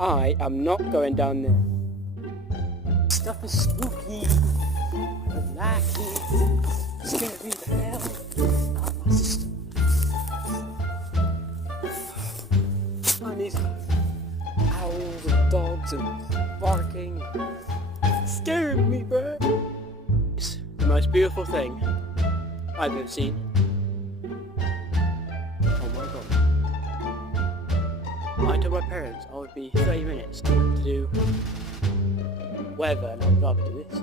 I am not going down there. Stuff is spooky, unlikely, scary the hell out of my system. And these owls and dogs and barking, scaring me, bro. It's the most beautiful thing I've ever seen. Oh my god. I told my parents I would be 30 minutes to do whatever, and I would rather do this.